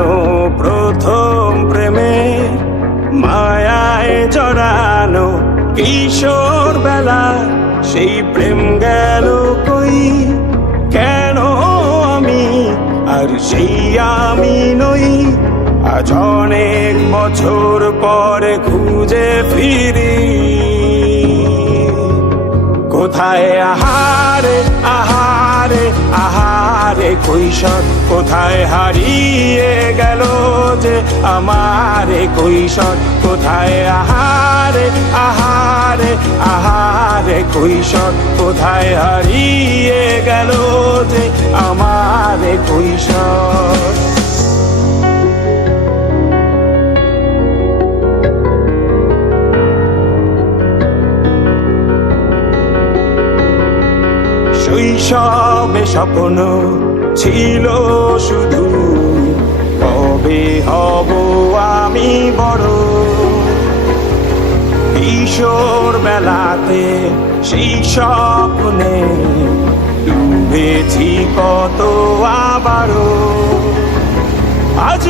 হারানো প্রথম প্রেমে মায়ায় জড়ানো কিশোর বেলা সেই প্রেম গেল কই কেন আমি আর সেই আমি নই আজ অনেক বছর পরে খুঁজে ফিরি কোথায় আহারে আহারে আহারে কৈশোর কোথায় হারিয়ে গেল যে আমারে কৈশোর কোথায় আহারে আহারে আহারে কৈশোর কোথায় হারিয়ে গেল যে আমারে কৈশোর শৈশবে স্বপ্ন ছিল শুধু কবে হব আমি বড় কিশোর বেলাতে সেই স্বপ্নে ডুবেছি কত আবারও আজ